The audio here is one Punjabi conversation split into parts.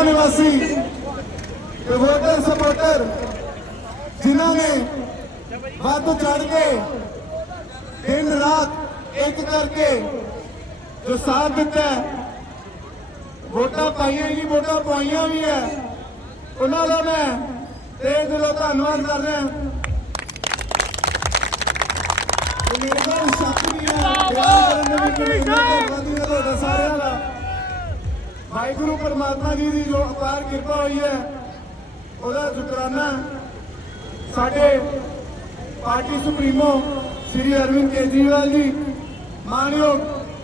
ਜ਼ਿਲ੍ਹਾ ਨਿਵਾਸੀ ਤੇ ਵੋਟਰ ਸਪੋਰਟਰ ਜਿਨ੍ਹਾਂ ਨੇ ਵੱਧ ਚੜ ਕੇ ਦਿਨ ਰਾਤ ਇੱਕ ਕਰਕੇ ਜੋ ਸਾਥ ਦਿੱਤਾ ਹੈ, ਵੋਟਾਂ ਪਾਈਆਂ ਹੀ ਨਹੀਂ ਵੋਟਾਂ ਪਾਈਆਂ ਵੀ ਹੈ ਉਹਨਾਂ ਦਾ ਮੈਂ ਤੇ ਦਿਲੋਂ ਧੰਨਵਾਦ ਕਰ ਰਿਹਾ ਤੇ ਮੇਰੇ ਕੋਲ ਸ਼ੱਕ ਵਾਹਿਗੁਰੂ ਪਰਮਾਤਮਾ ਜੀ ਦੀ ਜੋ ਅਪਾਰ ਕਿਰਪਾ ਹੋਈ ਹੈ, ਉਹਦਾ ਸ਼ੁਕਰਾਨਾ ਸਾਡੇ ਪਾਰਟੀ ਸੁਪਰੀਮੋ ਸ੍ਰੀ ਅਰਵਿੰਦ ਕੇਜਰੀਵਾਲ ਜੀ, ਮਾਨਯੋਗ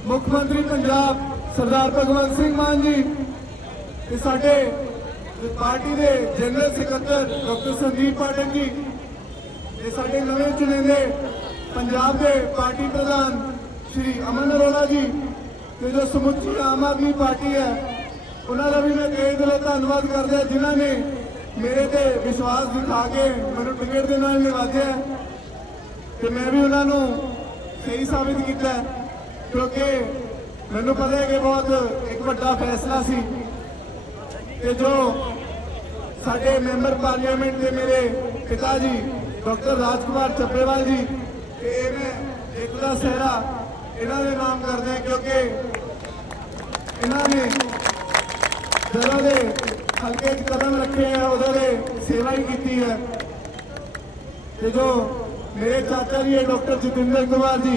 ਮੁੱਖ ਮੰਤਰੀ ਪੰਜਾਬ ਸਰਦਾਰ ਭਗਵੰਤ ਸਿੰਘ ਮਾਨ ਜੀ ਤੇ ਸਾਡੇ ਪਾਰਟੀ ਦੇ ਜਨਰਲ ਸਕੱਤਰ ਡਾਕਟਰ ਸੰਦੀਪ ਪਾਠਕ ਜੀ ਤੇ ਸਾਡੇ ਨਵੇਂ ਚੁਣੇ ਚੁਣਿੰਦੇ ਪੰਜਾਬ ਦੇ ਪਾਰਟੀ ਪ੍ਰਧਾਨ ਸ਼੍ਰੀ ਅਮਨ ਅਰੋੜਾ ਜੀ ਤੇ ਜੋ ਸਮੁੱਚੀ ਆਮ ਆਦਮੀ ਪਾਰਟੀ ਹੈ ਉਹਨਾਂ ਦਾ ਵੀ ਮੈਂ ਤਹਿ ਦਿਲੋਂ ਧੰਨਵਾਦ ਕਰਦਾ ਜਿਨ੍ਹਾਂ ਨੇ ਮੇਰੇ ਤੇ ਵਿਸ਼ਵਾਸ ਦਿਖਾ ਕੇ ਮੈਨੂੰ ਟਿਕਟ ਦੇ ਨਾਲ ਨਿਵਾਜਿਆ ਹੈ। ਤੇ ਮੈਂ ਵੀ ਉਹਨਾਂ ਨੂੰ ਸਹੀ ਸਾਬਿਤ ਕੀਤਾ ਕਿਉਂਕਿ ਮੈਨੂੰ ਪਤਾ ਹੈ ਕਿ ਬਹੁਤ ਇੱਕ ਵੱਡਾ ਫੈਸਲਾ ਸੀ ਤੇ ਜੋ ਸਾਡੇ ਮੈਂਬਰ ਪਾਰਲੀਮੈਂਟ ਦੇ ਮੇਰੇ ਪਿਤਾ ਜੀ, ਡਾਕਟਰ ਰਾਜਕੁਮਾਰ ਚੱਬੇਵਾਲ ਜੀ, ਤੇ ਇਹ ਮੈਂ ਇੱਕ ਦਾ ਸਹਿਰਾ ਇਹਨਾਂ ਦੇ ਨਾਮ ਕਰਦੇ ਕਿਉਂਕਿ ਇਹਨਾਂ ਨੇ ਜਦੋਂ ਦੇ ਹਲਕੇ 'ਚ ਕਦਮ ਰੱਖੇ ਆ ਉਦੋਂ ਦੇ ਸੇਵਾ ਹੀ ਕੀਤੀ ਹੈ ਤੇ ਜੋ ਮੇਰੇ ਚਾਚਾ ਜੀ ਹੈ ਡਾਕਟਰ ਜਤਿੰਦਰ ਕੁਮਾਰ ਜੀ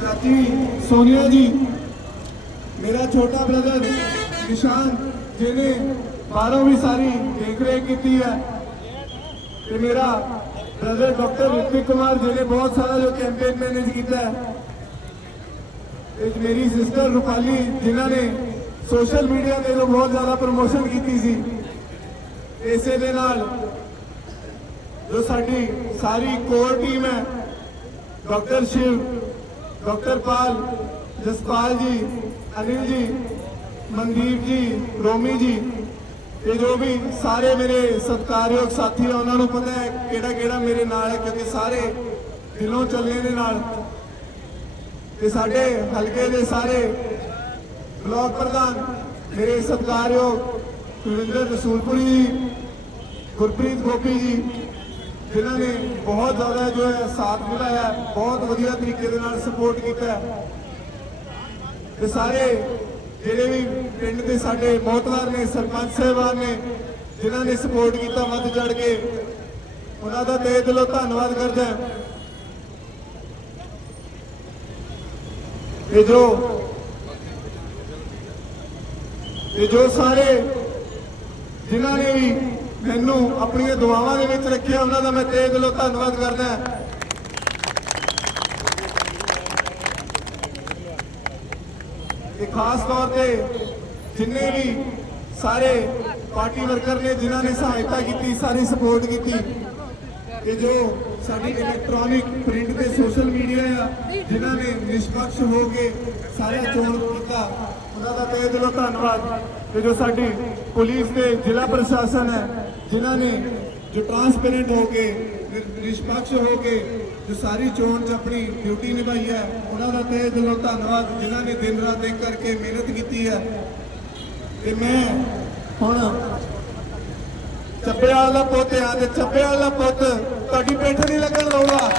ਚਾਚੀ ਸੋਨੀਆ ਜੀ ਮੇਰਾ ਛੋਟਾ ਬ੍ਰਦਰ ਨਿਸ਼ਾਨ ਜਿਹਨੇ ਬਾਹਰੋਂ ਵੀ ਸਾਰੀ ਦੇਖ ਰੇਖ ਕੀਤੀ ਹੈ ਤੇ ਮੇਰਾ ਬ੍ਰਦਰ ਡਾਕਟਰ ਰਿਤਿਕ ਕੁਮਾਰ ਜਿਹਨੇ ਬਹੁਤ ਸਾਰਾ ਜੋ ਕੈਂਪੇਨ ਮੈਨੇਜ ਕੀਤਾ ਹੈ ਮੇਰੀ ਸਿਸਟਰ ਰੁਪਾਲੀ, ਜਿਨ੍ਹਾਂ ਨੇ ਸੋਸ਼ਲ ਮੀਡੀਆ ਤੇ ਬਹੁਤ ਜ਼ਿਆਦਾ ਪ੍ਰਮੋਸ਼ਨ ਕੀਤੀ ਸੀ। ਇਸੇ ਦੇ ਨਾਲ ਜੋ ਸਾਡੀ ਸਾਰੀ ਕੋਰ ਟੀਮ ਹੈ ਡਾਕਟਰ ਸ਼ਿਵ ਡਾਕਟਰ ਪਾਲ, ਜਸਪਾਲ ਜੀ, ਅਨਿਲ ਜੀ, ਮਨਦੀਪ ਜੀ, ਰੋਮੀ ਜੀ ਤੇ ਜੋ ਵੀ ਸਾਰੇ ਮੇਰੇ ਸਤਿਕਾਰਯੋਗ ਸਾਥੀ ਆ, ਉਹਨਾਂ ਨੂੰ ਪਤਾ ਹੈ ਕਿਹੜਾ ਕਿਹੜਾ ਮੇਰੇ ਨਾਲ ਹੈ, ਕਿਉਂਕਿ ਸਾਰੇ ਦਿਲੋਂ ਚੱਲੇ ਦੇ ਨਾਲ ਤੇ ਸਾਡੇ ਹਲਕੇ ਦੇ ਸਾਰੇ ਬਲਾਕ ਪ੍ਰਧਾਨ, ਮੇਰੇ ਸਤਿਕਾਰਯੋਗ ਕੁਲਿੰਦਰ ਰਸੂਲਪੁਰੀ ਜੀ, ਗੁਰਪ੍ਰੀਤ ਗੋਪੀ ਜੀ, ਜਿਨ੍ਹਾਂ ਨੇ ਬਹੁਤ ਜ਼ਿਆਦਾ ਜੋ ਹੈ ਸਾਥ ਨਿਭਾਇਆ ਬਹੁਤ ਵਧੀਆ ਤਰੀਕੇ ਦੇ ਨਾਲ ਸਪੋਰਟ ਕੀਤਾ ਹੈ। ਤੇ ਸਾਰੇ ਜਿਹੜੇ ਵੀ ਪਿੰਡ ਦੇ ਸਾਡੇ ਮੋਹਤਵਾਰ ਨੇ, ਸਰਪੰਚ ਸਾਹਿਬਾਨ ਨੇ, ਜਿਨ੍ਹਾਂ ਨੇ ਸਪੋਰਟ ਕੀਤਾ ਵੱਧ ਚੜ ਕੇ, ਉਹਨਾਂ ਦਾ ਤਹਿ ਦਿਲੋਂ ਧੰਨਵਾਦ ਕਰਦਾ ਤੇ ਜੋ ਤੇ ਜੋ ਸਾਰੇ ਜਿਨ੍ਹਾਂ ਨੇ ਵੀ ਮੈਨੂੰ ਆਪਣੀਆਂ ਦੁਆਵਾਂ ਦੇ ਵਿੱਚ ਰੱਖਿਆ, ਉਹਨਾਂ ਦਾ ਮੈਂ ਤੇਜ਼ ਦਿਲੋਂ ਧੰਨਵਾਦ ਕਰਦਾ ਹਾਂ। ਤੇ ਖਾਸ ਤੌਰ ਤੇ ਜਿੰਨੇ ਵੀ ਸਾਰੇ ਪਾਰਟੀ ਵਰਕਰ ਨੇ, ਜਿਨ੍ਹਾਂ ਨੇ ਸਹਾਇਤਾ ਕੀਤੀ, ਸਾਰੀ ਸਪੋਰਟ ਕੀਤੀ, ਤੇ ਜੋ ਸਾਡੀ ਇਲੈਕਟ੍ਰੋਨਿਕ ਪ੍ਰਿੰਟ ਤੇ ਸੋਸ਼ਲ ਮੀਡੀਆ ਆ, ਜਿਨ੍ਹਾਂ ਨੇ ਨਿਸ਼ਪਕਸ਼ ਹੋ ਕੇ ਸਾਰਾ ਚੋਣ ਕੀਤਾ। ਉਹਨਾਂ ਦਾ ਤਹਿ ਦਿਲੋਂ ਧੰਨਵਾਦ ਤੇ ਜੋ ਸਾਡੀ ਪੁਲਿਸ ਤੇ ਜ਼ਿਲ੍ਹਾ ਪ੍ਰਸ਼ਾਸਨ ਹੈ, ਜਿਨ੍ਹਾਂ ਨੇ ਜੋ ਟਰਾਂਸਪੇਰੈਂਟ ਹੋ ਕੇ ਨਿਸ਼ਪਕਸ਼ ਹੋ ਕੇ ਜੋ ਸਾਰੀ ਚੋਣ 'ਚ ਆਪਣੀ ਡਿਊਟੀ ਨਿਭਾਈ ਹੈ, ਉਹਨਾਂ ਦਾ ਤਹਿ ਦਿਲੋਂ ਧੰਨਵਾਦ, ਜਿਨ੍ਹਾਂ ਨੇ ਦਿਨ ਰਾਤ ਇੱਕ ਕਰਕੇ ਮਿਹਨਤ ਕੀਤੀ ਹੈ। ਤੇ ਮੈਂ ਹੁਣ ਚੱਬੇਵਾਲ ਵਾਲਾ ਪੁੱਤ ਆ ਤੇ ਚੱਬੇਵਾਲ ਵਾਲਾ ਪੁੱਤ ਤੁਹਾਡੀ ਪਿੱਠ ਨਹੀਂ ਲੱਗਣ ਦਊਗਾ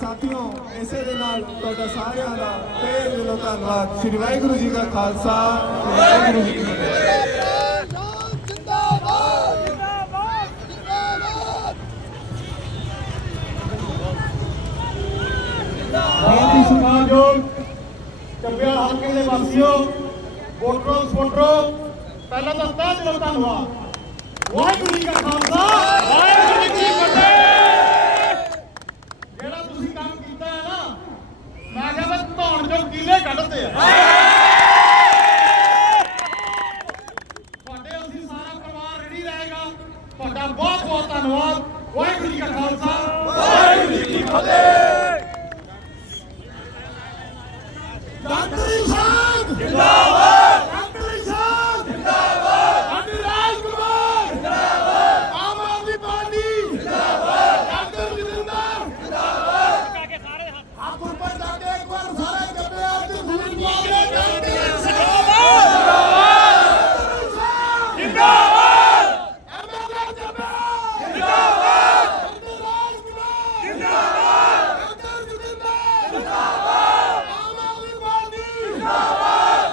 ਸਾਥੀਓ, ਇਸੇ ਦੇ ਨਾਲ ਤੁਹਾਡਾ ਸਾਰਿਆਂ ਦਾ ਤਹਿ ਦਿਲੋਂ ਧੰਨਵਾਦ। ਸ੍ਰੀ ਵਾਹਿਗੁਰੂ ਜੀ ਕਾ ਖਾਲਸਾ ਵਾਹਿਗੁਰੂ ਜੀ ਹੀ ਚੱਬਿਆਲ ਹਲਕੇ ਦੇ ਵਾਸੀਓ, ਵੋਟਰੋ ਸਪੋਰਟਰੋ ਪਹਿਲਾਂ ਤਾਂ ਤਹਿ ਦਿਲੋਂ ਧੰਨਵਾਦ। ਵਾਹਿਗੁਰੂ ਜੀ ਕਾ ਖਾਲਸਾ, ਵਾਹਿਗੁਰੂ ਜੀ ਕੀ ਫਤਿਹ। ਜਿਹੜਾ ਤੁਸੀਂ ਕੰਮ ਕੀਤਾ ਹੈ ਨਾ, ਮੈਂ ਕਿਹਾ ਬਸ ਧੌਣ ਚੋਂ ਕੀਲੇ ਕੱਢਦੇ ਆ। ਤੁਹਾਡੇ ਅਸੀਂ ਸਾਰਾ ਪਰਿਵਾਰ ਰੈਡੀ ਰਹੇਗਾ। ਤੁਹਾਡਾ ਬਹੁਤ ਬਹੁਤ ਧੰਨਵਾਦ। ਵਾਹਿਗੁਰੂ ਜੀ ਕਾ ਖਾਲਸਾ। ਵਾਹਿਗੁਰੂ ਜੀ ਕੀ ਫਤਿਹ ਡਾਕਟਰ ਇਸ਼ਾਨ ਜਿੰਦਾਬਾਦ ਡਾਕਟਰ ਇਸ਼ਾਨ ਜਿੰਦਾਬਾਦ ਡਾਕਟਰ ਰਾਜ ਕੁਮਾਰ ਜਿੰਦਾਬਾਦ ਆਮ ਆਦਮੀ ਪਾਰਟੀ ਜਿੰਦਾਬਾਦ ਡਾਕਟਰ ਜਤਿੰਦਰ ਜਿੰਦਾਬਾਦ ਹੱਥ ਉੱਪਰ ਜਾ ਕੇ ਇੱਕ ਵਾਰ ਸਾਰੇ ਗੱਬੇ ਆਪ ਦੀ ਫੂਟ ਪਾਉਂਦੇ ਡਾਕਟਰ ਇਸ਼ਾਨ ਜਿੰਦਾਬਾਦ ਐਮਐਲਏ ਜੱਬਾ ਜਿੰਦਾਬਾਦ ਡਾਕਟਰ ਰਾਜ ਕੁਮਾਰ ਜਿੰਦਾਬਾਦ ਡਾਕਟਰ ਜਤਿੰਦਰ ਜਿੰਦਾਬਾਦ ਆਮ ਆਦਮੀ ਪਾਰਟੀ ਜਿੰਦਾਬਾਦ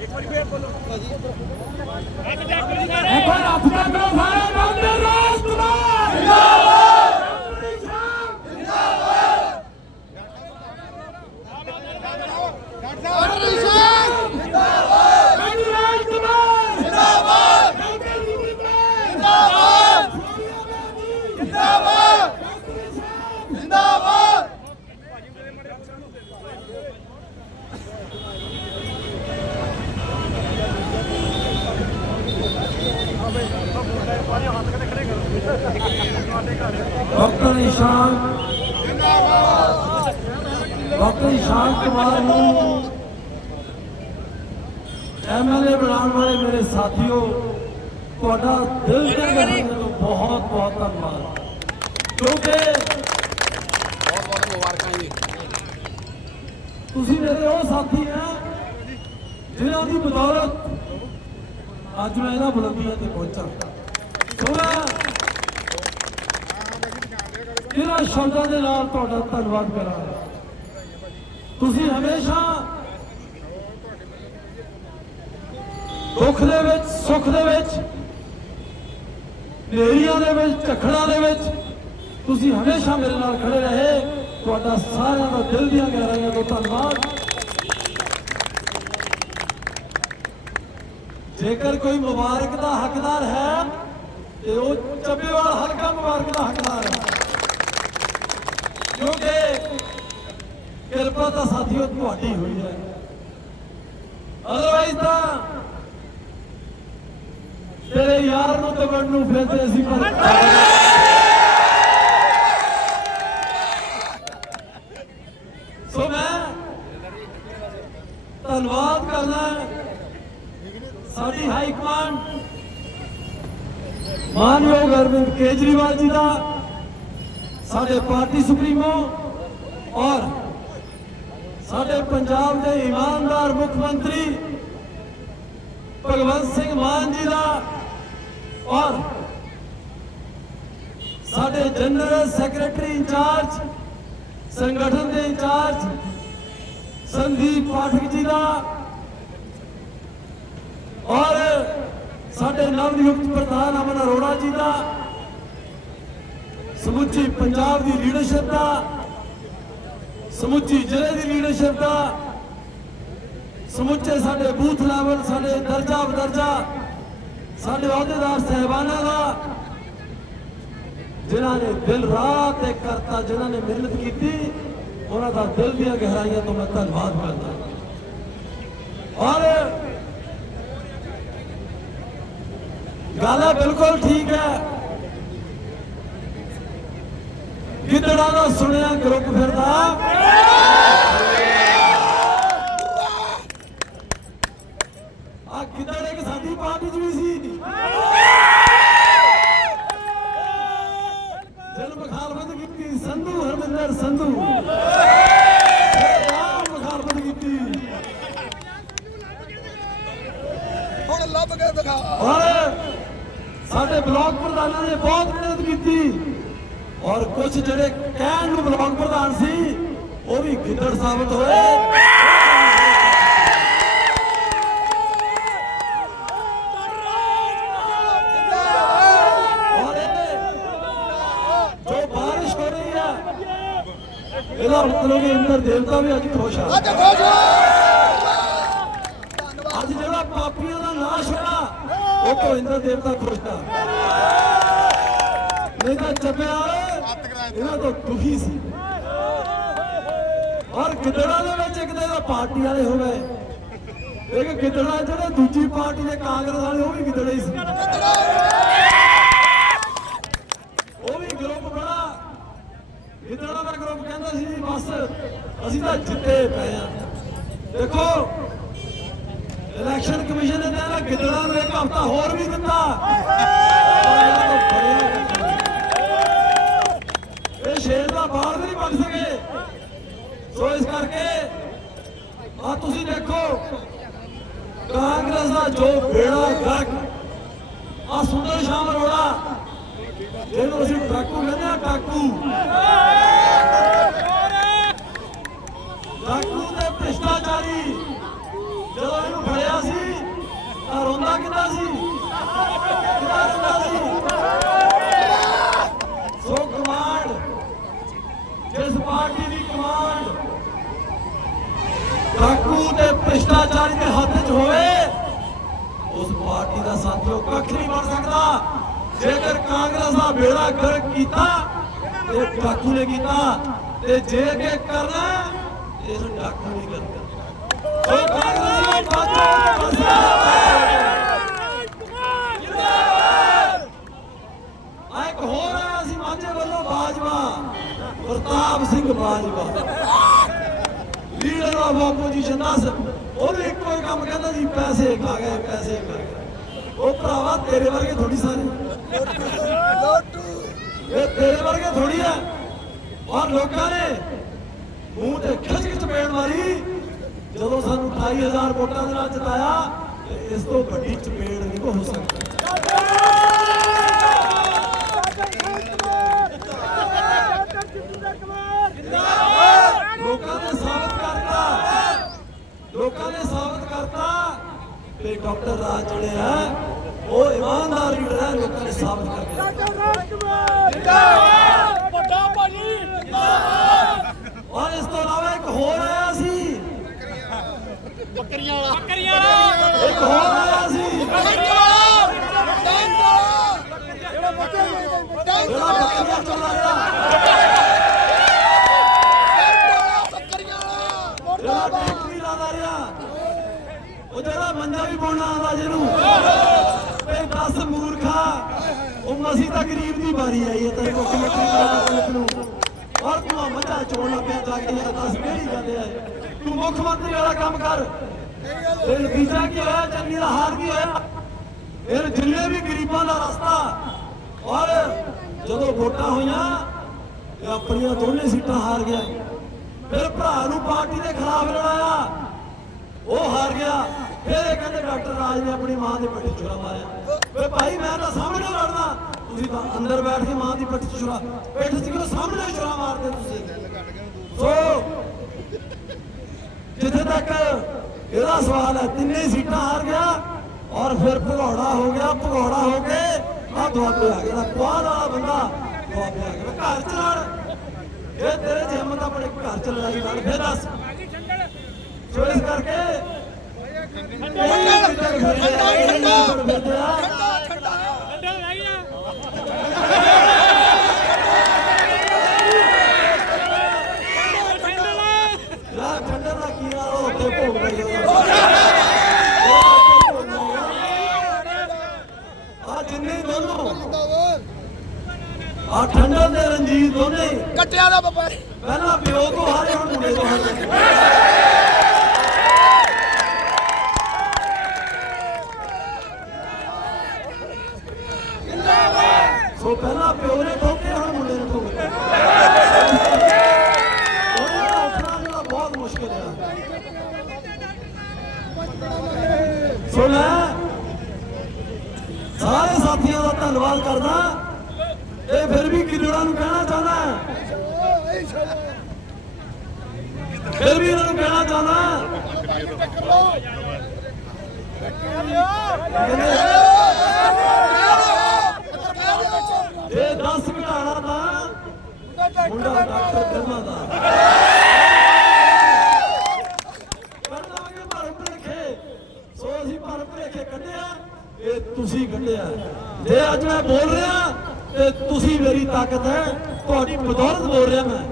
ਇੱਕ ਵਾਰ ਹੱਥ ਚੱਕੋ ਸਾਰੇ ਡਾਕਟਰ ਰਾਜ ਕੁਮਾਰ ਜਿੰਦਾਬਾਦ doctor Ishan doctor Ishan doctor Raj Kumar ਜਿੰਦਾਬਾਦ ਡਾਕਟਰ ਜਤਿੰਦਰ ਜਿੰਦਾਬਾਦ ਸੋਨੀਆ ਗਾਂਧੀ ਜਿੰਦਾਬਾਦ ਡਾਕਟਰ ਇਸ਼ਾਨ ਜਿੰਦਾਬਾਦ ਡਾਕਟਰ ਇਸ਼ਾਨ ਡਾਕਟਰ ਇਸ਼ਾਨ ਕੁਮਾਰ ਨੂੰ ਐਮਐਲਏ ਬਣਾਉਣ ਵਾਲੇ ਮੇਰੇ ਸਾਥੀਓ ਤੁਹਾਡਾ ਦਿਲ ਦੇ ਤੋਂ ਬਹੁਤ ਬਹੁਤ ਧੰਨਵਾਦ। ਕਿਉਂਕਿ ਬਹੁਤ ਬਹੁਤ ਮੁਬਾਰਕਾਂ ਜੀ। ਤੁਸੀਂ ਮੇਰੇ ਉਹ ਸਾਥੀ ਆ ਜਿਨ੍ਹਾਂ ਦੀ ਬਦੌਲਤ ਅੱਜ ਮੈਂ ਇਹਨਾਂ ਬੁਲੰਦੀਆਂ ਤੇ ਪਹੁੰਚਾ। ਸੋ ਮੈਂ ਇਹਨਾਂ ਸ਼ਬਦਾਂ ਦੇ ਨਾਲ ਤੁਹਾਡਾ ਧੰਨਵਾਦ ਕਰਾਂਗਾ। ਤੁਸੀਂ ਹਮੇਸ਼ਾ ਦੁੱਖ ਦੇ ਵਿੱਚ, ਸੁੱਖ ਦੇ ਵਿੱਚ ਨੇਰੀਆਂ ਦੇ ਵਿੱਚ, ਝਖੜਾਂ ਦੇ ਵਿੱਚ ਤੁਸੀਂ ਹਮੇਸ਼ਾ ਮੇਰੇ ਨਾਲ ਖੜੇ ਰਹੇ। ਤੁਹਾਡਾ ਸਾਰਿਆਂ ਦਾ ਦਿਲ ਦੀਆਂ ਗਹਿਰਾਈਆਂ ਤੋਂ ਧੰਨਵਾਦ। ਜੇਕਰ ਕੋਈ ਮੁਬਾਰਕ ਦਾ ਹੱਕਦਾਰ ਹੈ, ਤੇ ਉਹ ਚੱਬੇਵਾਲ ਹਲਕਾ ਮੁਬਾਰਕ ਦਾ ਹੱਕਦਾਰ ਹੈ। ਕਿਉਂਕਿ ਕਿਰਪਾ ਤਾਂ ਸਾਥੀਓ ਤੁਹਾਡੀ ਹੋਈ ਹੈ ਅਦਰਵਾਈਜ਼ ਤਾਂ ਤੇਰੇ ਯਾਰ ਨੂੰ ਤੇ ਮੈਨੂੰ ਫਿਰ ਤੇ ਪਰ ਸੋ ਮੈਂ ਧੰਨਵਾਦ ਕਰਦਾ ਸਾਡੀ ਹਾਈ ਕਮਾਂਡ ਮਾਨਯੋਗ ਅਰਵਿੰਦ ਕੇਜਰੀਵਾਲ ਜੀ ਦਾ, ਸਾਡੇ ਪਾਰਟੀ ਸੁਪਰੀਮੋ ਔਰ ਸਾਡੇ ਪੰਜਾਬ ਦੇ ਇਮਾਨਦਾਰ ਮੁੱਖ ਮੰਤਰੀ ਭਗਵੰਤ ਸਿੰਘ ਮਾਨ ਜੀ ਦਾ ਔਰ ਸਾਡੇ ਜਨਰਲ ਸੈਕਟਰੀ ਇੰਚਾਰਜ, ਸੰਗਠਨ ਦੇ ਇੰਚਾਰਜ, ਸੰਦੀਪ ਪਾਠਕ ਜੀ ਦਾ ਔਰ ਸਾਡੇ ਨਵ ਨਿਯੁਕਤ ਪ੍ਰਧਾਨ ਅਮਨ ਅਰੋੜਾ ਜੀ ਦਾ, ਸਮੁੱਚੀ ਪੰਜਾਬ ਦੀ ਲੀਡਰਸ਼ਿਪ ਦਾ ਸਮੁੱਚੀ ਜ਼ਿਲ੍ਹੇ ਦੀ ਲੀਡਰਸ਼ਿਪ ਦਾ ਸਮੁੱਚੇ ਸਾਡੇ ਬੂਥ ਲੈਵਲ ਸਾਡੇ ਦਰਜਾ ਬਦਰਜਾ ਸਾਡੇ ਅਹੁਦੇਦਾਰ ਸਹਿਬਾਨਾਂ ਦਾ ਜਿਨ੍ਹਾਂ ਨੇ ਦਿਨ ਰਾਤ ਇੱਕ ਕਰਤਾ ਜਿਨ੍ਹਾਂ ਨੇ ਮਿਹਨਤ ਕੀਤੀ ਉਹਨਾਂ ਦਾ ਦਿਲ ਦੀਆਂ ਗਹਿਰਾਈਆਂ ਤੋਂ ਮੈਂ ਧੰਨਵਾਦ ਕਰਦਾ ਔਰ ਗੱਲ ਬਿਲਕੁਲ ਠੀਕ ਹੈ ਗਿੱਦੜਾਂ ਦਾ ਸੁਣਿਆ ਗਰੁੱਪ ਫਿਰਦਾ। ਆ ਗਿੱਦੜ ਇੱਕ ਸਾਡੀ ਪਾਰਟੀ ਚ ਵੀ ਸੀ? ਜਨ ਮੁਖਾਲਫਤ ਕੀਤੀ ਸੰਧੂ ਹਰਮਿੰਦਰ ਸੰਧੂ। ਮੁਖਾਲਫਤ ਕੀਤੀ। ਹੁਣ ਲੱਭ ਕੇ ਦਿਖਾ। ਔਰ ਸਾਡੇ ਬਲਾਕ ਪ੍ਰਧਾਨਾਂ ਨੇ ਬਹੁਤ ਮਿਹਨਤ ਕੀਤੀ। ਔਰ ਕੁਝ ਜਿਹੜੇ ਕਹਿਣ ਨੂੰ ਬਲਾਕ ਪ੍ਰਧਾਨ ਸੀ ਉਹ ਵੀ ਗਿੱਦੜ ਸਾਬਤ ਹੋਏ। ਔਰ ਇਹ ਜੋ ਬਾਰਿਸ਼ ਹੋ ਰਹੀ ਹੈ ਇਹਦਾ ਮਤਲਬ ਇੰਦਰ ਦੇਵਤਾ ਵੀ ਅੱਜ ਖੁਸ਼ ਆ। ਅੱਜ ਖੁਸ਼ ਹੋ ਅੱਜ ਜਿਹੜਾ ਪਾਪੀਆਂ ਦਾ ਨਾਸ਼ ਹੋਇਆ ਉਹ ਤੋਂ ਇੰਦਰ ਦੇਵਤਾ ਖੁਸ਼ ਆ। ਨਹੀਂ ਤਾਂ ਚੱਬਿਆ ਇਹਨਾਂ ਤੋਂ ਦੁਖੀ ਸੀ। ਔਰ ਗਿੱਦੜਾਂ ਦੇ ਵਿੱਚ ਇੱਕ ਤਾਂ ਪਾਰਟੀ ਵਾਲੇ ਹੋ ਗਏ। ਇੱਕ ਗਿੱਦੜਾ ਜਿਹੜੇ ਦੂਜੀ ਪਾਰਟੀ ਦੇ ਕਾਂਗਰਸ ਵਾਲੇ, ਉਹ ਵੀ ਗਿੱਦੜੇ ਹੀ ਸੀ। ਉਹ ਵੀ ਗਰੁੱਪ ਬੜਾ ਗਿੱਦੜਾਂ ਦਾ ਗਰੁੱਪ ਕਹਿੰਦਾ ਸੀ ਜੀ ਬਸ ਅਸੀਂ ਤਾਂ ਜਿੱਤੇ ਪਏ ਆ ਦੇਖੋ ਇਲੈਕਸ਼ਨ ਕਮਿਸ਼ਨ ਨੇ ਤਾਂ ਗਿੱਦੜਾਂ ਨੂੰ ਇੱਕ ਹਫ਼ਤਾ ਹੋਰ ਵੀ ਦਿੱਤਾ ਪਰ ਇਹਨਾਂ ਤੋਂ ਫੜਿਆ ਨਹੀਂ। ਇਹ ਸ਼ੇਰ ਦਾ ਬਾਲ ਵੀ ਨਹੀਂ ਬਣ ਸਕੇ। ਸੋ ਇਸ ਕਰਕੇ ਆ ਤੁਸੀਂ ਦੇਖੋ, ਕਾਂਗਰਸ ਦਾ ਜੋ ਬੇੜਾ ਗਰਕ ਆ ਸੁੰਦਰ ਸ਼ਾਮ ਅਰੋੜਾ, ਜਿਹਨੂੰ ਅਸੀਂ ਟਾਕੂ ਕਹਿੰਦੇ ਆ ਟਾਕੂ ਡਾਕੂ ਤੇ ਭ੍ਰਿਸ਼ਟਾਚਾਰੀ, ਜਦੋਂ ਇਹਨੂੰ ਫੜਿਆ ਸੀ, ਤਾਂ ਰੋਂਦਾ ਕਿੰਨਾ ਸੀ? ਕਿੰਨਾ ਰੋਂਦਾ ਸੀ ਕਮਾਂਡ ਜਿਸ ਪਾਰਟੀ ਦੀ ਕਮਾਂਡ। ਟਾਕੂ ਤੇ ਭ੍ਰਿਸ਼ਟਾਚਾਰੀ ਦੇ ਹੱਥ 'ਚ ਹੋਵੇ, ਉਸ ਪਾਰਟੀ ਦਾ ਸਾਥੀਓ ਕੱਖ ਨਹੀਂ ਬਣ ਸਕਦਾ। ਜੇਕਰ ਕਾਂਗਰਸ ਦਾ ਬੇੜਾ ਗਰਕ ਕੀਤਾ ਤੇ ਟਾਕੂ ਨੇ ਕੀਤਾ ਤੇ ਜੇ ਕੇ ਕਰਨਾ ਇਸ ਟਾਕੂ ਨਹੀਂ ਕਰਨਾ। ਉਹ ਕਾਂਗਰਸ ਨੂੰ ਬਾਜੋ ਆ ਇੱਕ ਹੋਰ ਆਇਆ ਸੀ ਮਾਝੇ ਵੱਲੋਂ Bajwa. Partap Singh Bajwa. Leader of opposition ਦੱਸ ਉਹਨੂੰ ਇੱਕੋ ਹੀ ਕੰਮ ਕਹਿੰਦਾ ਜੀ, ਪੈਸੇ ਖਾ ਗਏ, ਪੈਸੇ ਖਾ ਗਏ। ਉਹ ਭਰਾਵਾ, ਤੇਰੇ ਵਰਗੇ ਥੋੜੀ ਸਾਰੇ। ਇਹ ਤੇਰੇ ਵਰਗੇ ਥੋੜੀ ਆ। ਔਰ ਲੋਕਾਂ ਨੇ ਮੂੰਹ ਤੇ ਖਿੱਚ ਖਿੱਚ ਪੇੜ ਮਾਰੀ। ਜਦੋਂ ਸਾਨੂੰ 28000 ਵੋਟਾਂ ਦੇ ਨਾਲ ਜਿਤਾਇਆ, ਤੇ ਇਸ ਤੋਂ ਵੱਡੀ ਚਪੇੜ ਨਹੀਂ ਹੋ ਸਕਦੀ। ਲੋਕਾਂ ਨੇ ਸਾਬਤ ਕਰਤਾ। ਲੋਕਾਂ ਨੇ ਸਾਬਤ ਕਰਤਾ ਕਿ ਡਾਕਟਰ ਰਾਜ ਜਿਹੜੇ ਆ ਉਹ ਇਮਾਨਦਾਰ ਲੀਡਰ ਹੈ ਲੋਕਾਂ ਨੇ ਸਾਬਤ ਕਰਕੇ ਔਰ ਇਸ ਤੋਂ ਇਲਾਵਾ ਇੱਕ ਹੋਰ ਆਇਆ ਸੀ। ਬੱਕਰੀਆਂ ਵਾਲਾ। ਇੱਕ ਹੋਰ ਆਇਆ ਸੀ। ਜਿਹੜਾ ਬੱਕਰੀਆਂ ਚੋਲਾ ਜਿਹੜਾ ਜਿਹੜਾ ਬੱਕਰੀ ਲਾਦਾ ਰਿਹਾ ਉਹ ਜਿਹੜਾ ਮੰਜਾ ਵੀ ਪਾਉਣਾ ਆਉਂਦਾ ਜਿਹਨੂੰ ਤੇ 10 ਮੂਰਖਾ, ਉਹ ਮਸੀ ਤਾਂ ਗਰੀਬ ਦੀ ਵਾਰੀ ਆਈ ਹੈ ਤੇ ਮੁੱਖ ਮੰਤਰੀ ਬਣਾ ਨੂੰ ਔਰ ਤੂੰ ਮੱਝਾਂ ਚੋਣ ਲੱਪਿਆ ਜਾ ਕੇ ਦੱਸ ਕਿਹੜੀ ਗੱਲ ਹੈ? ਤੂੰ ਮੁੱਖ ਮੰਤਰੀ ਵਾਲਾ ਕੰਮ ਕਰ। ਇਹ ਨਤੀਜਾ ਕੀ ਹੋਇਆ? ਚੰਗੀ ਦਾ ਹਾਰ ਕੀ ਹੋਇਆ? ਇਹ ਜਿੰਨੇ ਵੀ ਗਰੀਬਾਂ ਦਾ ਰਸਤਾ, ਔਰ ਜਦੋਂ ਵੋਟਾਂ ਹੋਈਆਂ ਇਹ ਆਪਣੀਆਂ ਦੋਨੇ ਸੀਟਾਂ ਹਾਰ ਗਿਆ। ਫਿਰ ਭਰਾ ਨੂੰ ਪਾਰਟੀ ਦੇ ਖਿਲਾਫ ਲੜਾਇਆ, ਉਹ ਹਾਰ ਗਿਆ। ਫਿਰ ਇਹ ਕਹਿੰਦੇ ਡਾਕਟਰ ਰਾਜ ਨੇ ਆਪਣੀ ਮਾਂ ਦੇ ਪੱਟੀ ਛੁਰਾ ਮਾਰਿਆ। ਵੇ ਭਾਈ, ਮੈਂ ਤਾਂ ਸਾਹਮਣੇ ਲੜਨਾ ਤੁਸੀਂ ਤਾਂ ਅੰਦਰ ਬੈਠ ਕੇ ਮਾਂ ਦੀ ਪੱਟੀ ਛੁਰਾ ਪਿੱਠ 'ਚ ਕਿਉਂ ਸਾਹਮਣੇ ਛੁਰਾ ਮਾਰਦੇ ਤੁਸੀਂ? ਸੋ, ਜਿੱਥੇ ਤੱਕ ਇਹਦਾ ਸਵਾਲ ਹੈ, ਤਿੰਨੇ ਸੀਟਾਂ ਹਾਰ ਗਿਆ ਔਰ ਫਿਰ ਭਗੌੜਾ ਹੋ ਗਿਆ, ਭਗੌੜਾ ਹੋ ਕੇ ਆ ਦੁਆਬੇ ਆ ਗਿਆ ਕੁਆਦ ਵਾਲਾ ਬੰਦਾ ਦੁਆਬੇ ਆ ਗਿਆ। ਘਰ ਚ ਲੜ ਇਹ ਤੇਰੇ ਚ ਹਿੰਮਤ ਆਪਣੇ ਘਰ ਚ ਲੜਾਈ ਲੜ। ਫਿਰ ਦੱਸ। ਸੋ ਇਸ ਕਰਕੇ ਆ ਠੰਡਾ ਤੇ ਰਣਜੀਤ ਦੋਨੇ ਕੱਟਿਆ ਦਾ ਵਪਾਰੀ। ਪਹਿਲਾਂ ਪਿਓ ਤੋਂ ਹਾਰੇ ਹੁਣ ਮੁੰਡੇ ਤੋਂ ਹਾਰੇ। ਸੋ ਪਹਿਲਾਂ ਪਿਓ ਨੇ ਠੋਕੇ, ਹੁਣ ਮੁੰਡੇ ਨੇ ਠੋਕੇ। ਉਹਨੇ ਉੱਠਣਾ ਜਿਹੜਾ ਬਹੁਤ ਮੁਸ਼ਕਿਲ ਹੈ ਸੋ ਸਾਰੇ ਸਾਥੀਆਂ ਦਾ ਧੰਨਵਾਦ ਕਰਦਾ। ਤੇ ਫਿਰ ਵੀ ਕਿਰੜਾ ਨੂੰ ਕਹਿਣਾ ਚਾਹੁੰਦਾ ਫਿਰ ਵੀ ਇਹਨਾਂ ਨੂੰ ਕਹਿਣਾ ਚਾਹੁੰਦਾ ਇਹ 10 ਘਟਾਣਾ ਤਾਂ ਮੁੰਡਾ ਡਾਕਟਰ ਕਰਨਾ ਦਾ। ਕਰਨਾਗੇ ਭਰਮ ਭੁਲੇਖੇ, ਸੋ ਅਸੀਂ ਭਰਮ ਭੁਲੇਖੇ ਕੱਢਿਆ, ਇਹ ਤੁਸੀਂ ਕੱਢਿਆ। ਜੇ ਅੱਜ ਮੈਂ ਬੋਲ ਰਿਹਾ, ਤੇ ਤੁਸੀਂ ਮੇਰੀ ਤਾਕਤ ਹੈ, ਤੁਹਾਡੀ ਬਦੌਲਤ ਬੋਲ ਰਿਹਾ ਮੈਂ।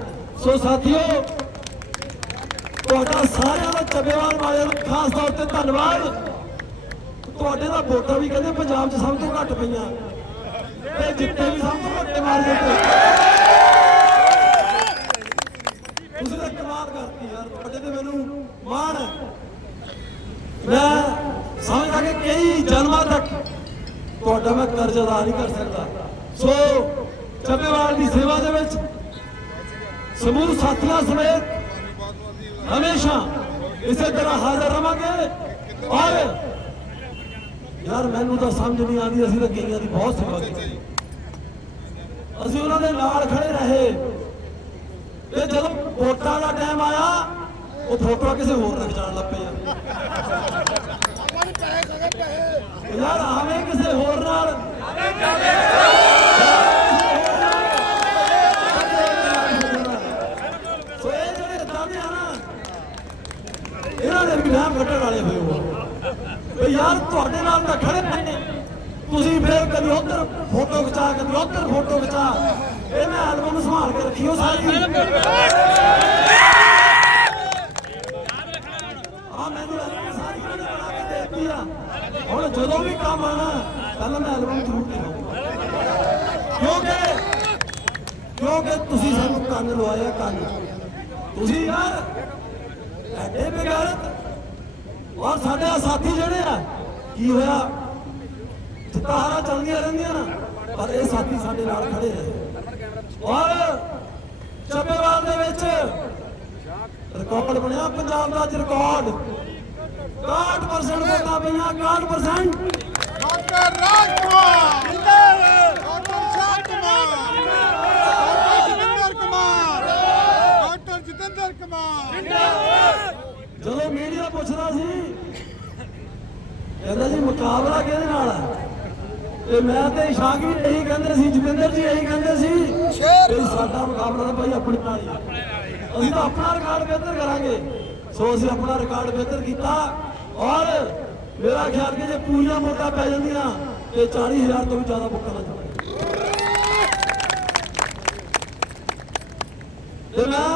ਸੋ ਸਾਥੀਓ, ਤੁਹਾਡਾ ਸਾਰਿਆਂ ਦਾ ਚੱਬੇਵਾਲ ਵਾਲਿਆਂ ਨੂੰ ਖਾਸ ਤੌਰ ਤੇ ਧੰਨਵਾਦ। ਤੁਹਾਡੇ ਦਾ ਵੋਟਾਂ ਵੀ ਕਹਿੰਦੇ ਪੰਜਾਬ 'ਚ ਸਭ ਤੋਂ ਘੱਟ ਪਈਆਂ। ਤੇ ਜਿੱਤੇ ਵੀ ਸਭ ਨੂੰ ਰੱਟੇ ਮਾਰ ਦਿੱਤੇ ਉਸ ਦਾ ਕਮਾਲ ਕਰਤੀ ਯਾਰ ਤੁਹਾਡੇ ਤੇ ਮੈਨੂੰ ਮਾਣ ਹੈ ਮੈਂ ਸਮਝਦਾ ਕਿ ਕਈ ਜਨਮਾਂ ਤੱਕ ਤੁਹਾਡਾ ਮੈਂ ਕਰਜ਼ ਅਦਾ ਨਹੀਂ ਕਰ ਸਕਦਾ। ਸੋ ਚੱਬੇਵਾਲ ਦੀ ਸੇਵਾ ਦੇ ਵਿੱਚ ਸਮੂਹ ਸਾਥੀਆਂ ਸਮੇਤ ਹਮੇਸ਼ਾ ਇਸੇ ਤਰ੍ਹਾਂ ਹਾਜ਼ਰ ਰਵਾਂਗੇ ਔਰ ਯਾਰ ਮੈਨੂੰ ਤਾਂ ਸਮਝ ਨਹੀਂ ਆਉਂਦੀ ਅਸੀਂ ਤਾਂ ਕਈਆਂ ਦੀ ਬਹੁਤ ਸੇਵਾ ਕੀਤੀ ਅਸੀਂ ਉਹਨਾਂ ਦੇ ਨਾਲ ਖੜੇ ਰਹੇ। ਤੇ ਜਦੋਂ ਵੋਟਾਂ ਦਾ ਟਾਈਮ ਆਇਆ ਉਹ ਫੋਟੋਆਂ ਕਿਸੇ ਹੋਰ ਤੱਕ ਜਾਣ ਲੱਗ ਪਏ ਆ। ਯਾਰ ਆਵੇਂ ਕਿਸੇ ਹੋਰ ਨਾਲ। ਸੋ ਇਹ ਜਿਹੜੇ ਦਾਦੇ ਆ ਨਾ ਇਹਨਾਂ ਦੇ ਵੀ ਨਾਮ ਕੱਢਣ ਵਾਲੇ ਹੋਏ ਹੋ ਵੀ ਯਾਰ ਤੁਹਾਡੇ ਨਾਲ ਤਾਂ ਖੜੇ ਨੇ ਤੁਸੀਂ ਫੇਰ ਕਦੀ ਉੱਧਰ ਫੋਟੋ ਖਿਚਾ ਕਦੀ ਉੱਧਰ ਫੋਟੋ ਖਿਚਾ ਇਹ ਮੈਂ ਐਲਬਮ ਸੰਭਾਲ ਕੇ ਰੱਖੀ ਉਹ ਸਾਰੀ ਆ ਮੈਨੂੰ ਐਲਬਮ ਸਾਰੀ ਇਹਨਾਂ ਨੇ ਬਣਾ ਕੇ ਦੇ ਦਿੱਤੀ ਆ ਹੁਣ ਜਦੋਂ ਵੀ ਕੰਮ ਆਣਾ ਪਹਿਲਾਂ ਮੈਂ ਐਲਬਮ ਜ਼ਰੂਰ ਦਿਖਾਉਂਗਾ ਕਿਉਂਕਿ ਕਿਉਂਕਿ ਤੁਸੀਂ ਸਾਨੂੰ ਕੰਨ ਲਵਾਇਆ ਕੰਨ ਤੁਸੀਂ ਯਾਰ ਐਡੇ ਬੇਗਾਰਤ ਔਰ ਸਾਡੇ ਸਾਥੀ ਜਿਹੜੇ ਆ ਕੀ ਹੋਇਆ? ਜਿਤਾਰਾ ਚੱਲਦੀਆਂ ਰਹਿੰਦੀਆਂ ਨਾ ਪਰ ਇਹ ਸਾਥੀ ਸਾਡੇ ਨਾਲ ਖੜੇ ਰਹੇ। ਔਰ ਚੱਬੇਵਾਲ ਦੇ ਵਿੱਚ ਰਿਕਾਰਡ ਬਣਿਆ ਪੰਜਾਬ ਦਾ ਅੱਜ ਰਿਕਾਰਡ 61% ਵੋਟਾਂ ਪਈਆਂ 61% ਡਾਕਟਰ ਰਾਜਕੁਮਾਰ। ਜਿੰਦਾਬਾਦ। Doctor Shah Kumar doctor Jatinder Kumar doctor Jatinder Kumar. ਜਦੋਂ ਮੀਡੀਆ ਪੁੱਛਦਾ ਸੀ ਕਹਿੰਦਾ ਜੀ ਮੁਕਾਬਲਾ ਕਿਹਦੇ ਨਾਲ ਹੈ ਤੇ ਮੈਂ ਤੇ ਇਸ਼ਾਕ ਵੀ ਇਹੀ ਕਹਿੰਦੇ ਸੀ ਜਤਿੰਦਰ ਜੀ ਇਹੀ ਕਹਿੰਦੇ ਸੀ ਵੀ ਸਾਡਾ ਮੁਕਾਬਲਾ ਤਾਂ ਭਾਈ ਆਪਣੇ ਨਾਲ ਹੀ। ਅਸੀਂ ਤਾਂ ਆਪਣਾ ਰਿਕਾਰਡ ਬਿਹਤਰ ਕਰਾਂਗੇ। ਸੋ ਅਸੀਂ ਆਪਣਾ ਰਿਕਾਰਡ ਬਿਹਤਰ ਕੀਤਾ ਔਰ ਮੇਰਾ ਖਿਆਲ ਕਿ ਜੇ ਪੂਰੀਆਂ ਵੋਟਾਂ ਪੈ ਜਾਂਦੀਆਂ ਤੇ 40000 ਤੋਂ ਵੀ ਜ਼ਿਆਦਾ ਵੋਟਾਂ ਲੱਗ ਜਾਣਗੀਆਂ। ਤੇ ਮੈਂ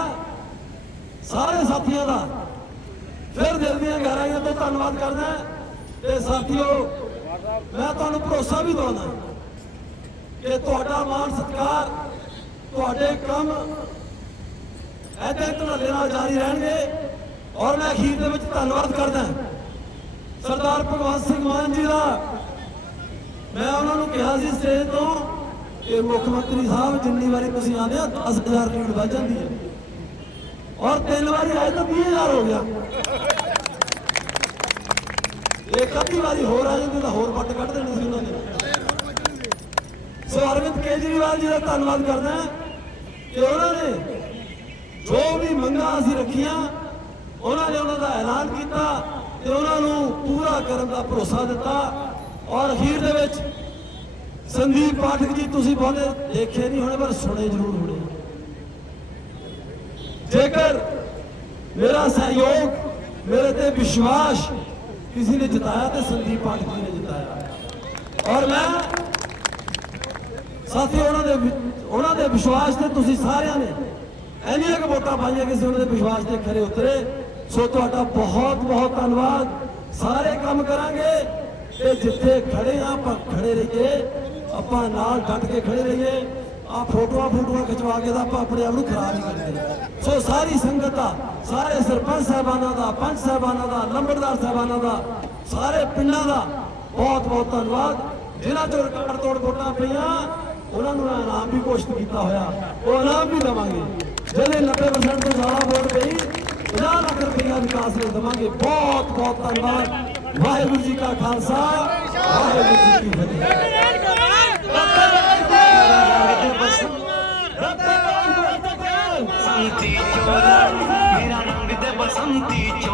ਸਾਥੀਆਂ ਦਾ। ਫਿਰ ਦਿਲ ਦੀਆਂ ਗਹਿਰਾਈਆਂ ਤੋਂ ਧੰਨਵਾਦ ਕਰਦਾ ਤੇ ਸਾਥੀਓ, ਮੈਂ ਤੁਹਾਨੂੰ ਭਰੋਸਾ ਵੀ ਦਵਾਉਂਦਾ ਕਿ ਤੁਹਾਡਾ ਮਾਣ ਸਤਿਕਾਰ, ਤੁਹਾਡੇ ਕੰਮ ਐਦਾਂ ਧੜੱਲੇ ਨਾਲ ਜਾਰੀ ਰਹਿਣਗੇ। ਔਰ ਮੈਂ ਅਖੀਰ ਦੇ ਵਿੱਚ ਧੰਨਵਾਦ ਕਰਦਾ ਸਰਦਾਰ ਭਗਵੰਤ ਸਿੰਘ ਮਾਨ ਜੀ ਦਾ ਮੈਂ ਉਹਨਾਂ ਨੂੰ ਕਿਹਾ ਸੀ ਸਟੇਜ ਤੋਂ ਕਿ ਮੁੱਖ ਮੰਤਰੀ ਸਾਹਿਬ, ਜਿੰਨੀ ਵਾਰੀ ਤੁਸੀਂ ਆਉਂਦੇ ਆ 10000 ਲੀਡ ਵੱਧ ਜਾਂਦੀ ਹੈ। ਔਰ ਤਿੰਨ ਵਾਰੀ ਆਏ ਤਾਂ 20000 ਹੋ ਗਿਆ। ਇੱਕ ਅੱਧੀ ਵਾਰੀ ਹੋਰ ਆ ਜਾਂਦੀ ਤਾਂ ਹੋਰ ਵੱਟ ਕੱਢ ਦੇਣੀ ਸੀ ਉਹਨਾਂ ਨੇ। ਸੋ ਅਰਵਿੰਦ ਕੇਜਰੀਵਾਲ ਜੀ ਦਾ ਧੰਨਵਾਦ ਕਰਦਾ ਕਿ ਉਹਨਾਂ ਨੇ ਜੋ ਵੀ ਮੰਗਾਂ ਅਸੀਂ ਰੱਖੀਆਂ, ਉਹਨਾਂ ਨੇ ਉਹਨਾਂ ਦਾ ਐਲਾਨ ਕੀਤਾ ਤੇ ਉਹਨਾਂ ਨੂੰ ਪੂਰਾ ਕਰਨ ਦਾ ਭਰੋਸਾ ਦਿੱਤਾ। ਔਰ ਅਖੀਰ ਦੇ ਵਿੱਚ ਸੰਦੀਪ ਪਾਠਕ ਜੀ, ਤੁਸੀਂ ਬਹੁਤੇ ਦੇਖੇ ਨਹੀਂ ਹੋਣੇ, ਪਰ ਸੁਣੇ ਜ਼ਰੂਰ ਹੋਣੇ। ਜੇਕਰ ਮੇਰਾ ਸਹਿਯੋਗ ਮੇਰੇ ਤੇ ਵਿਸ਼ਵਾਸ ਕਿਸੇ ਨੇ ਜਿਤਾਇਆ ਤੇ ਸੰਦੀਪ ਪਾਠਕ ਜੀ ਨੇ ਜਿਤਾਇਆ। ਔਰ ਮੈਂ ਸਾਥੀ ਉਹਨਾਂ ਦੇ ਉਹਨਾਂ ਦੇ ਵਿਸ਼ਵਾਸ ਤੇ ਤੁਸੀਂ ਸਾਰਿਆਂ ਨੇ ਇੰਨੀਆਂ ਕੁ ਵੋਟਾਂ ਪਾਈਆਂ ਕਿਸੇ ਉਹਨਾਂ ਦੇ ਵਿਸ਼ਵਾਸ ਤੇ ਖਰੇ ਉਤਰੇ। ਸੋ ਤੁਹਾਡਾ ਬਹੁਤ ਬਹੁਤ ਧੰਨਵਾਦ। ਸਾਰੇ ਕੰਮ ਕਰਾਂਗੇ ਤੇ ਜਿੱਥੇ ਖੜੇ ਆ, ਆਪਾਂ ਖੜੇ ਰਹੀਏ। ਆਪਾਂ ਨਾਲ ਡਟ ਕੇ ਖੜੇ ਰਹੀਏ। ਆ ਫੋਟੋਆਂ ਫੋਟੋਆਂ ਖਿਚਵਾ ਕੇ ਤਾਂ ਆਪਾਂ ਆਪਣੇ ਆਪ ਨੂੰ ਖਰਾਬ ਹੀ ਕਰਦੇ ਸੋ ਸਾਰੀ ਸੰਗਤ ਦਾ ਸਾਰੇ ਸਰਪੰਚ ਸਾਹਿਬਾਨਾਂ ਦਾ, ਪੰਚ ਸਾਹਿਬਾਨਾਂ ਦਾ, ਲੰਬੜਦਾਰ ਸਾਹਿਬਾਨਾਂ ਦਾ, ਸਾਰੇ ਪਿੰਡਾਂ ਦਾ ਬਹੁਤ ਬਹੁਤ ਧੰਨਵਾਦ। ਜਿਨ੍ਹਾਂ ਚੋਂ ਰਿਕਾਰਡ ਤੋੜ ਵੋਟਾਂ ਪਈਆਂ, ਉਹਨਾਂ ਨੂੰ ਇਨਾਮ ਵੀ ਘੋਸ਼ਿਤ ਕੀਤਾ ਹੋਇਆ। ਉਹ ਇਨਾਮ ਵੀ ਦਵਾਂਗੇ। ਜਿਹਦੇ 90% ਤੋਂ ਜ਼ਿਆਦਾ ਵੋਟ ਪਈ 50 ਲੱਖ ਰੁਪਈਆ ਵਿਕਾਸ ਲਈ ਦਵਾਂਗੇ। ਬਹੁਤ ਬਹੁਤ ਧੰਨਵਾਦ। ਵਾਹਿਗੁਰੂ ਜੀ ਕਾ ਖਾਲਸਾ, ਵਾਹਿਗੁਰੂ ਜੀ ਕੀ ਫਤਿਹ। ਬਸੰਤੀ ਚੋਲਾ। ਮੇਰਾ ਰੰਗ ਤੇ ਬਸੰਤੀ ਚੋਲਾ।